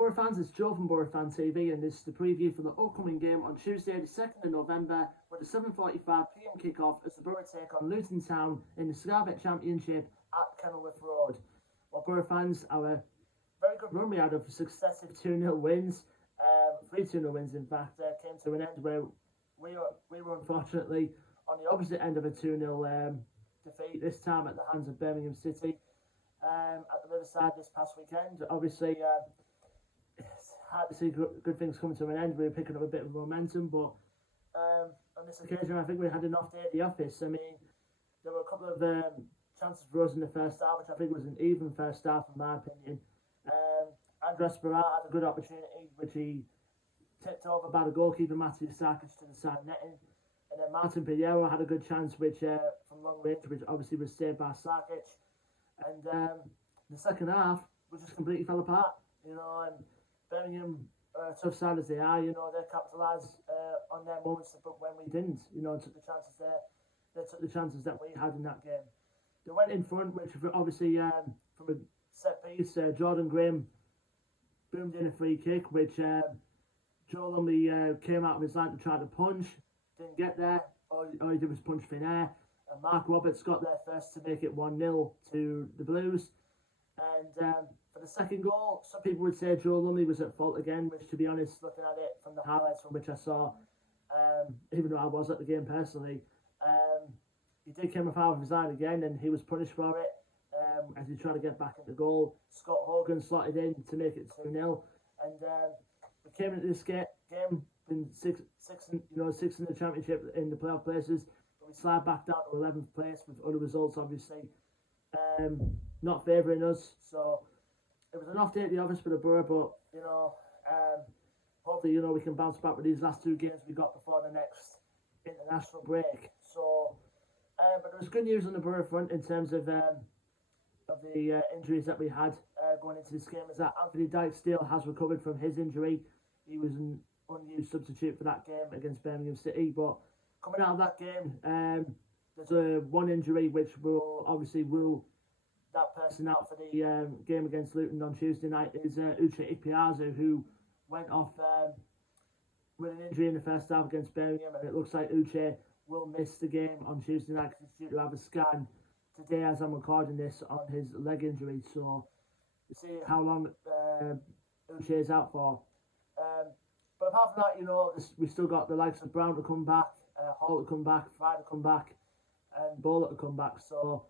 Boro fans, it's Joe from Boro Fan TV, and this is the preview for the upcoming game on Tuesday the 2nd of November with a 7:45pm kickoff as the Boro take on Luton Town in the Scarbet Championship at Kenilworth Road. Well, Boro fans, our very good run we had of successive 2-0 wins, 3 2-0 wins in fact, came to an end where we were unfortunately on the opposite end of a 2-0 defeat, this time at the hands of Birmingham City at the Riverside this past weekend. Obviously, it's hard to see good things come to an end. We were picking up a bit of momentum, but on this occasion, I think we had an off day at the office. I mean, there were a couple of chances for us in the first half, which I think was an even first half, in my opinion. Andres Barat had a good opportunity, which he tipped over by the goalkeeper, Matthew Sarkic, to the side netting. And then Martin Pinheiro had a good chance, which from long range, which obviously was saved by Sarkic. And the second half, we just completely fell apart. You know, and Birmingham, tough side as they are, you know, they capitalised on their moments, but when we didn't, you know, took the chances there. They took the chances that we had in that game. They went in front, which obviously from a set piece, Jordan Graham boomed in a free kick, which Joe Lumley came out of his line to try to punch, didn't get there. All he did was punch thin air. And Mark Roberts got there first to make it 1-0 to the Blues. And for the second goal, some people would say Joe Lumley was at fault again, which, to be honest, looking at it from the highlights from which I saw, even though I was at the game personally, he did come foul of his line again, and he was punished for it as he tried to get back into goal. Scott Hogan slotted in to make it 2-0, and we came into this game in sixth in the championship in the playoff places, but we slide back down to 11th place with other results obviously not favouring us. So it was an off day at the office for the Borough, but you know, hopefully, you know, we can bounce back with these last 2 games we got before the next international break. So but there was good news on the Borough front in terms of the injuries that we had going into this game, is that Anthony Dyke-Steele has recovered from his injury. He was an unused substitute for that game against Birmingham City, but coming out of that game, there's one injury which will obviously rule that person out for the game against Luton on Tuesday night, is Uche Ikpeazu, who went off with an injury in the first half against Birmingham, and it looks like Uche will miss the game on Tuesday night because he's due to have a scan today as I'm recording this on his leg injury. So we'll see how long Uche is out for. But apart from that, you know, we still got the likes of Brown to come back, Halt to come back, Fry to come back, and Bowler to come back. So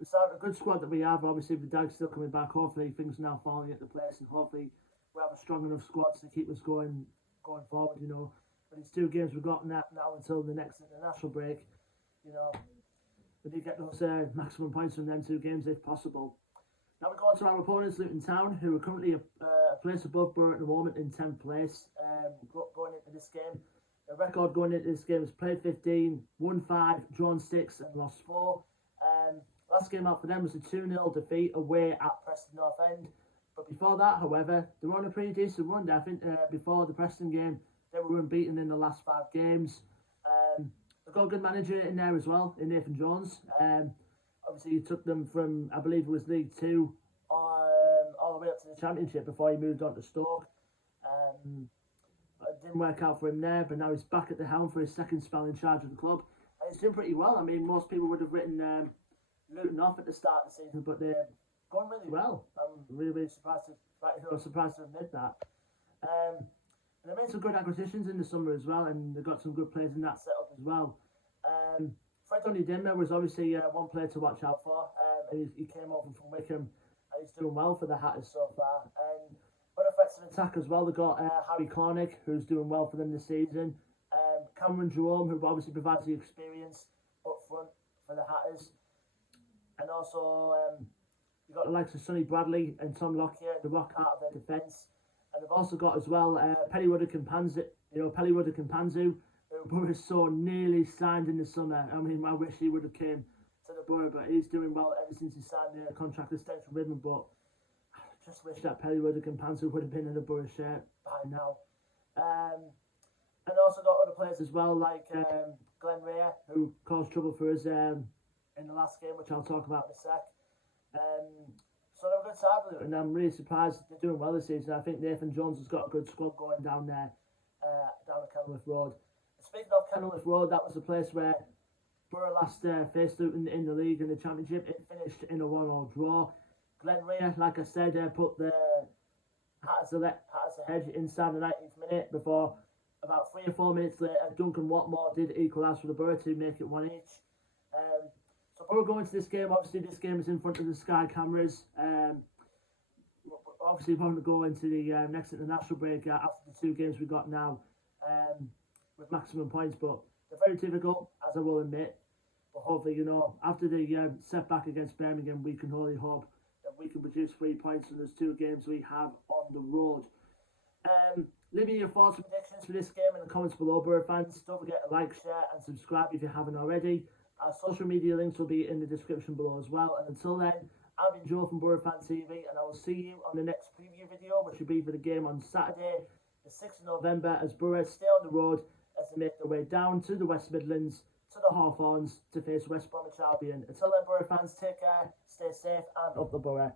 we started a good squad that we have. Obviously, with Dyke still coming back, hopefully things are now falling into place, and hopefully we have a strong enough squad to keep us going forward. You know, for these 2 games we've got now until the next international break, you know, we need to get those maximum points from them 2 games if possible. Now we go on to our opponents, Luton Town, who are currently a place above Borough at the moment in 10th place. Going into this game, the record going into this game is played 15, won 5, drawn 6, and lost 4. Last game out for them was a 2-0 defeat away at Preston North End. But before that, however, they were on a pretty decent run. I think before the Preston game, they were unbeaten in the last 5 games. They've got a good manager in there as well, in Nathan Jones. Obviously, he took them from, I believe it was League 2, all the way up to the Championship before he moved on to Stoke. It didn't work out for him there, but now he's back at the helm for his second spell in charge of the club. And he's doing pretty well. I mean, most people would have written Luton off at the start of the season, but they're going really well. I'm really surprised to admit that. And they made some good acquisitions in the summer as well, and they got some good players in that setup as well. Fred Onyedinma was obviously one player to watch out for. And he came over from Wickham, and he's doing well for the Hatters so far. And other threats in attack as well. They've got Harry Cornick, who's doing well for them this season. Cameron Jerome, who obviously provides the experience up front for the Hatters. And also, you've got the likes of Sonny Bradley and Tom Lockyer, the rock heart of their defence. And they've also got as well Pellywood Kimpanzu, who Borough so nearly signed in the summer. I mean, I wish he would have came to the Borough, but he's doing well ever since he signed the contract extension with him. But I just wish that Pellywood Kimpanzu would have been in a Borough shirt by now. And also got other players as well, like Glenn Rea, who caused trouble for us in the last game, which I'll talk about in a sec. So they're a good side, Luton, and I'm really surprised they're doing well this season. I think Nathan Jones has got a good squad going down there, down at Kenilworth Road. Speaking of Kenilworth Road, that was the place where Boro last faced Luton in the league and the championship. It finished in a 1-1 draw. Glenn Rea, like I said, put the Hatters ahead inside the 19th minute before about 3 or 4 minutes later, Duncan Watmore did equalise for the Boro to make it 1 each. So Boro going to this game, obviously this game is in front of the Sky cameras. Obviously we want to go into the next international break after the 2 games we got now with maximum points, but they're very difficult, as I will admit. But hopefully, you know, after the setback against Birmingham, we can only hope that we can produce 3 points from those 2 games we have on the road. Leave me your thoughts and predictions for this game in the comments below, Boro fans. Don't forget to like, share and subscribe if you haven't already. Our social media links will be in the description below as well. And until then, I've been Joe from Boro Fan TV, and I will see you on the next preview video, which will be for the game on Saturday, the 6th of November, as Boro stay on the road as they make their way down to the West Midlands, to the Hawthorns, to face West Bromwich Albion. Until then, Boro fans, take care, stay safe, and up the Boro.